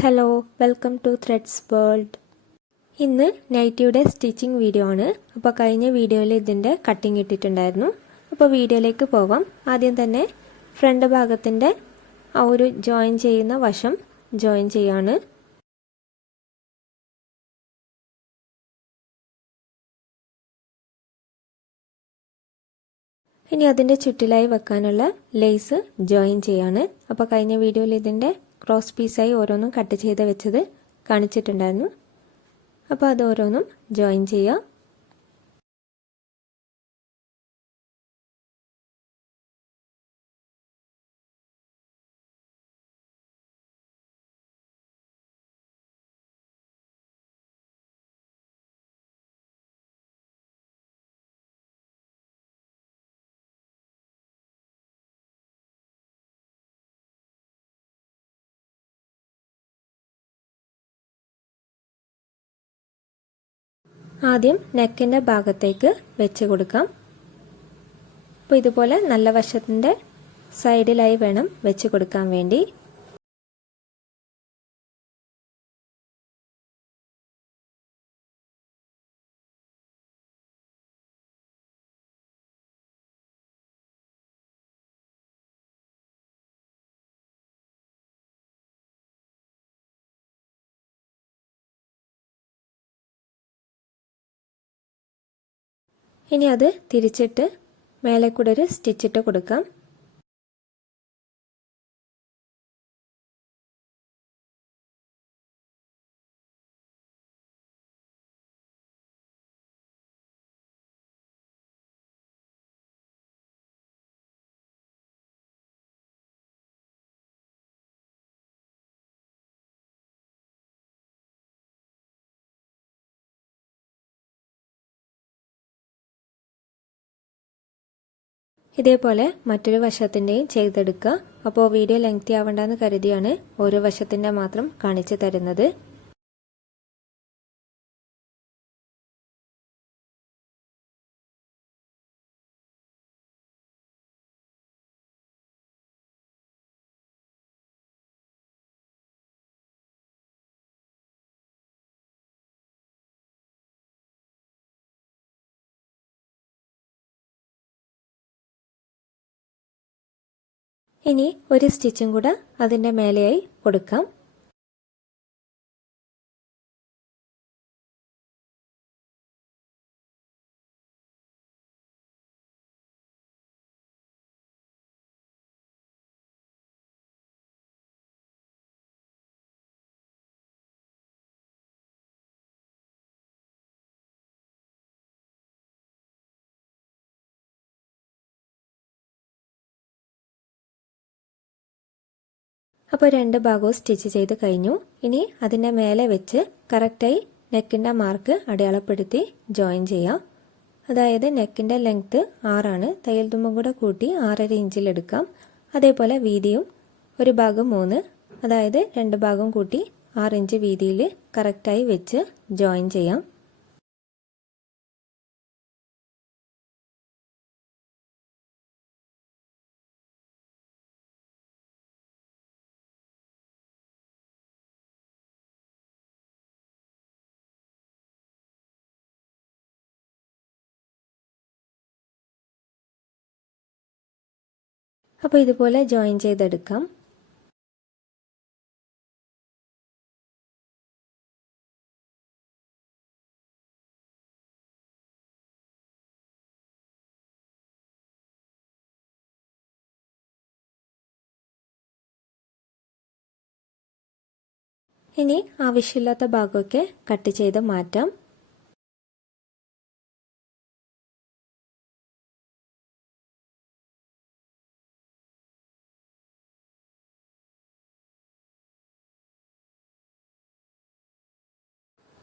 Hello welcome to threads world ഇന്ന് നൈറ്റിയുടെ stitching video ആണ്. അപ്പോൾ കഴിഞ്ഞ വീഡിയോയിൽ ഇതിന്റെ കട്ടിങ് ഇട്ടിട്ടുണ്ടായിരുന്നു. അപ്പോൾ വീഡിയോയിലേക്ക് പോവാം. ആദ്യം തന്നെ ഫ്രണ്ട് ഭാഗത്തിന്റെ ആ ഒരു ജോയിൻ ചെയ്യുന്ന വശം ജോയിൻ ചെയ്യാണ്. ഇനി അതിന്റെ ചുറ്റിലായി വെക്കാനുള്ള ലേസ് ജോയിൻ ചെയ്യാണ്. അപ്പോൾ കഴിഞ്ഞ വീഡിയോയിൽ ഇതിന്റെ ക്രോസ് പീസായി ഓരോന്നും കട്ട് ചെയ്ത് വെച്ചത് കാണിച്ചിട്ടുണ്ടായിരുന്നു. അപ്പോൾ അത് ഓരോന്നും ജോയിൻ ചെയ്യാം. ആദ്യം നെക്കിന്റെ ഭാഗത്തേക്ക് വെച്ച് കൊടുക്കാം. അപ്പോൾ ഇതുപോലെ നല്ല വശത്തിന്റെ സൈഡിലായി വേണം വെച്ച് കൊടുക്കാൻ വേണ്ടി. ഇനി അത് തിരിച്ചിട്ട് മേലെ കൂടെ ഒരു സ്റ്റിച്ചിട്ട് കൊടുക്കാം. ഇതേപോലെ മറ്റൊരു വശത്തിന്റെയും ചെയ്തെടുക്കുക. അപ്പോൾ വീഡിയോ ലെങ്തി ആവണ്ടെന്ന് കരുതിയാണ് ഓരോ വശത്തിന്റെ മാത്രം കാണിച്ചു തരുന്നത്. ഇനി ഒരു സ്റ്റിച്ചും കൂടെ അതിന്റെ മേലെയായി കൊടുക്കാം. അപ്പോൾ രണ്ട് ഭാഗവും സ്റ്റിച്ച് ചെയ്ത് കഴിഞ്ഞു. ഇനി അതിന്റെ മേലെ വെച്ച് കറക്റ്റായി നെക്കിന്റെ മാർക്ക് അടയാളപ്പെടുത്തി ജോയിൻ ചെയ്യാം. അതായത് നെക്കിന്റെ ലെങ്ത്ത് ആറാണ്. തയ്യൽ തുമ്പും കൂടെ കൂട്ടി ആറര ഇഞ്ചിൽ എടുക്കാം. അതേപോലെ വീതിയും ഒരു ഭാഗം മൂന്ന്. അതായത് രണ്ട് ഭാഗം കൂട്ടി ആറ് ഇഞ്ച് വീതിയിൽ കറക്റ്റായി വെച്ച് ജോയിൻ ചെയ്യാം. അപ്പോൾ ഇതുപോലെ ജോയിൻ ചെയ്തെടുക്കാം. ഇനി ആവശ്യമില്ലാത്ത ഭാഗമൊക്കെ കട്ട് ചെയ്ത് മാറ്റാം.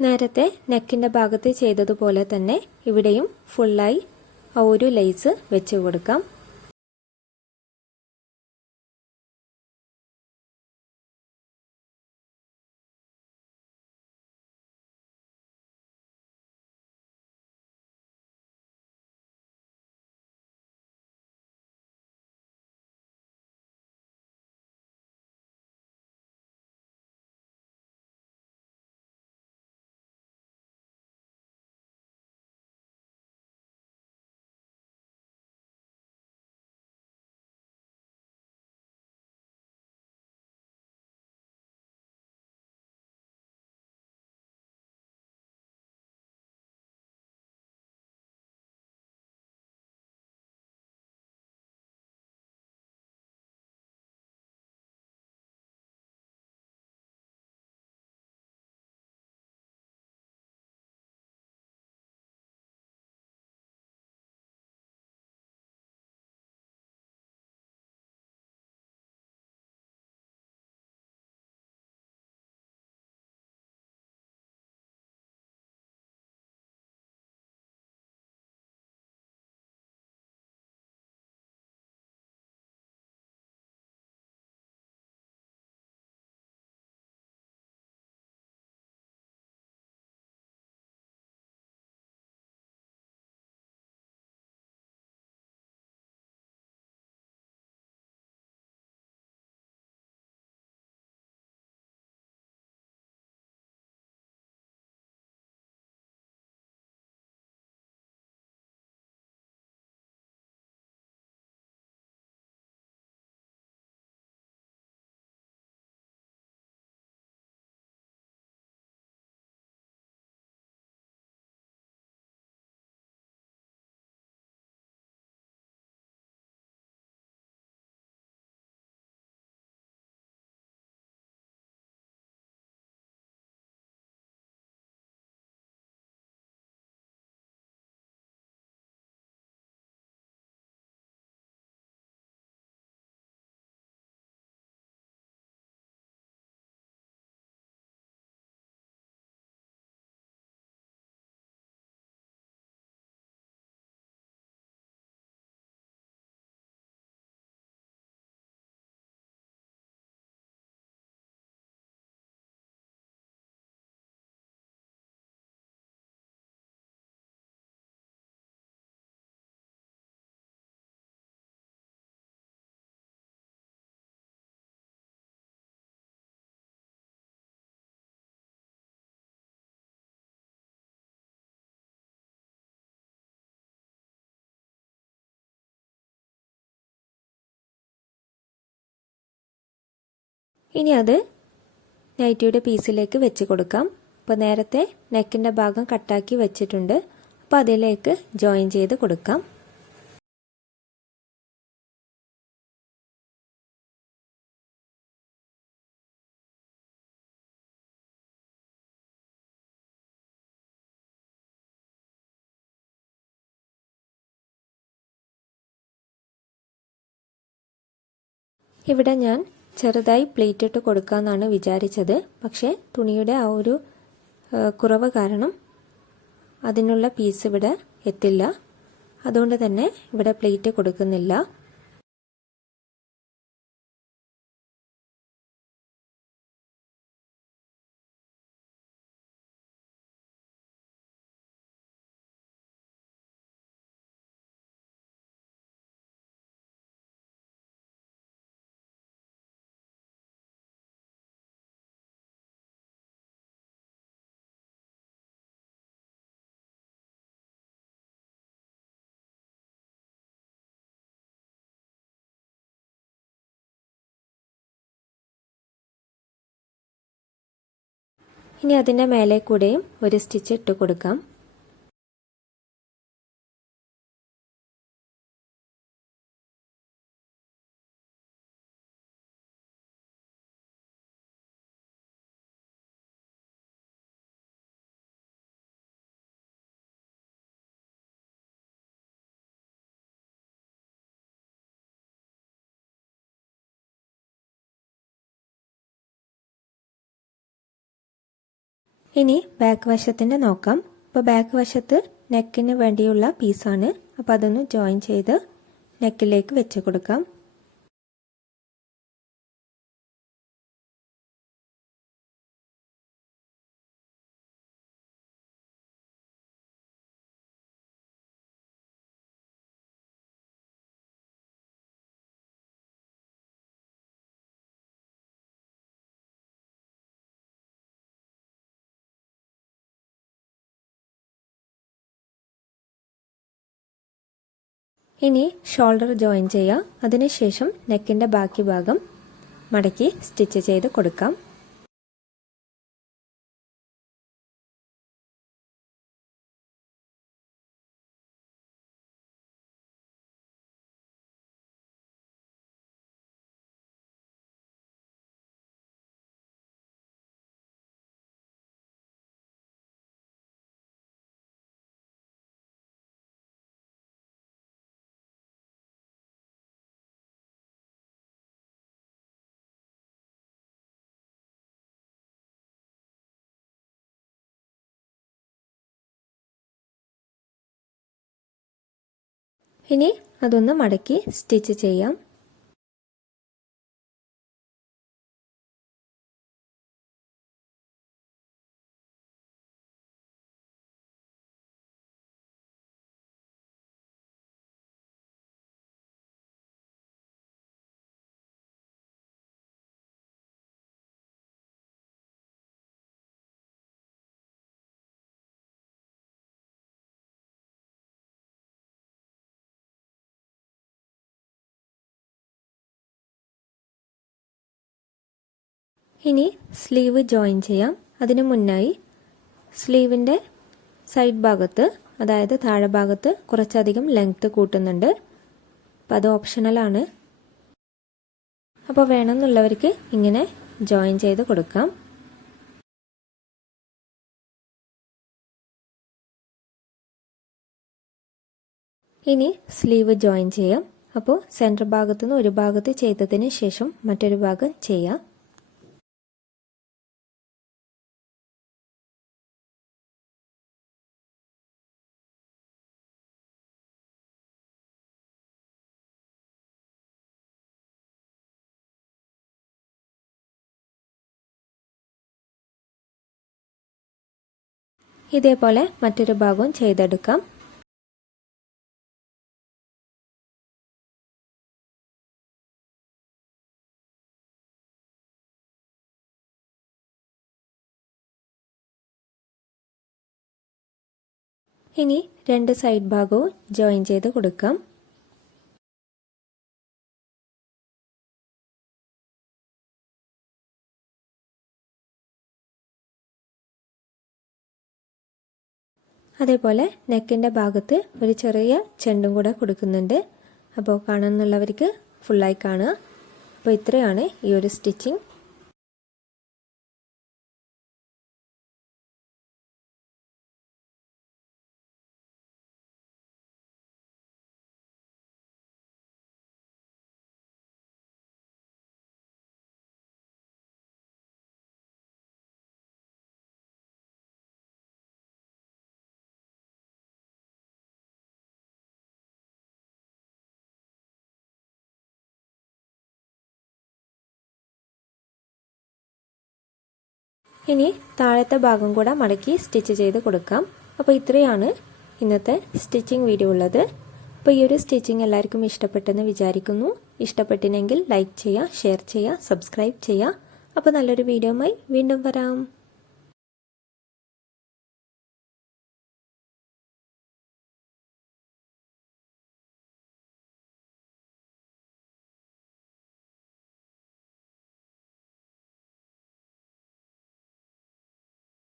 നേരത്തെ നെക്കിന്റെ ഭാഗത്ത് ചെയ്തതുപോലെ തന്നെ ഇവിടെയും ഫുള്ളായി ഒരു ലേസ് വെച്ച് കൊടുക്കാം. ഇനി അത് നൈറ്റിയുടെ പീസിലേക്ക് വെച്ച് കൊടുക്കാം. അപ്പോൾ നേരത്തെ നെക്കിന്റെ ഭാഗം കട്ടാക്കി വെച്ചിട്ടുണ്ട്. അപ്പോൾ അതിലേക്ക് ജോയിൻ ചെയ്ത് കൊടുക്കാം. ഇവിടെ ഞാൻ ചെറുതായി പ്ലേറ്റ് ഇട്ട് കൊടുക്കാമെന്നാണ് വിചാരിച്ചത്. പക്ഷേ തുണിയുടെ ആ ഒരു കുറവ് കാരണം അതിനുള്ള പീസ് ഇവിടെ എത്തില്ല. അതുകൊണ്ട് തന്നെ ഇവിടെ പ്ലേറ്റ് കൊടുക്കുന്നില്ല. ഇനി അതിന്റെ മേലെ കൂടെയും ഒരു സ്റ്റിച്ച് ഇട്ട് കൊടുക്കാം. ഇനി ബാക്ക് വശത്തിന്റെ നോക്കാം. അപ്പോൾ ബാക്ക് വശത്ത് നെക്കിന് വേണ്ടിയുള്ള പീസാണ് അപ്പോൾ അതൊന്ന് ജോയിൻ ചെയ്ത് നെക്കിലേക്ക് വെച്ച് കൊടുക്കാം. ഇനി ഷോൾഡർ ജോയിൻ ചെയ്യുക. അതിനുശേഷം നെക്കിന്റെ ബാക്കി ഭാഗം മടക്കി സ്റ്റിച്ച് ചെയ്ത് കൊടുക്കാം. ഇനി അതൊന്ന് മടക്കി സ്റ്റിച്ച് ചെയ്യാം. ഇനി സ്ലീവ് ജോയിൻ ചെയ്യാം. അതിനു മുന്നായി സ്ലീവിന്റെ സൈഡ് ഭാഗത്ത് അതായത് താഴെ ഭാഗത്ത് കുറച്ചധികം ലെങ്ത്ത് കൂട്ടുന്നുണ്ട്. അപ്പം അത് ഓപ്ഷണലാണ് അപ്പോൾ വേണമെന്നുള്ളവർക്ക് ഇങ്ങനെ ജോയിൻ ചെയ്ത് കൊടുക്കാം. ഇനി സ്ലീവ് ജോയിൻ ചെയ്യാം. അപ്പോൾ സെന്റർ ഭാഗത്തു നിന്ന് ഒരു ഭാഗത്ത് ചെയ്തതിന് ശേഷം മറ്റൊരു ഭാഗം ചെയ്യാം. ഇതേപോലെ മറ്റൊരു ഭാഗവും ചെയ്തെടുക്കാം. ഇനി രണ്ട് സൈഡ് ഭാഗവും ജോയിൻ ചെയ്ത് കൊടുക്കാം. അതേപോലെ നെക്കിന്റെ ഭാഗത്ത് ഒരു ചെറിയ ചെണ്ടും കൂടെ കൊടുക്കുന്നുണ്ട്. അപ്പോൾ കാണുന്നുള്ളവർക്ക് ഫുള്ളായി കാണുക. അപ്പോൾ ഇത്രയാണ് ഈ ഒരു സ്റ്റിച്ചിങ് ഇനി താഴത്തെ ഭാഗം കൂടെ മടക്കി സ്റ്റിച്ച് ചെയ്ത് കൊടുക്കാം. അപ്പോൾ ഇത്രയാണ് ഇന്നത്തെ സ്റ്റിച്ചിങ് വീഡിയോ ഉള്ളത്. അപ്പോൾ ഈ ഒരു സ്റ്റിച്ചിങ് എല്ലാവർക്കും ഇഷ്ടപ്പെട്ടെന്ന് വിചാരിക്കുന്നു. ഇഷ്ടപ്പെട്ടിനെങ്കിൽ ലൈക്ക് ചെയ്യുക ഷെയർ ചെയ്യുക സബ്സ്ക്രൈബ് ചെയ്യുക. അപ്പോൾ നല്ലൊരു വീഡിയോയുമായി വീണ്ടും വരാം.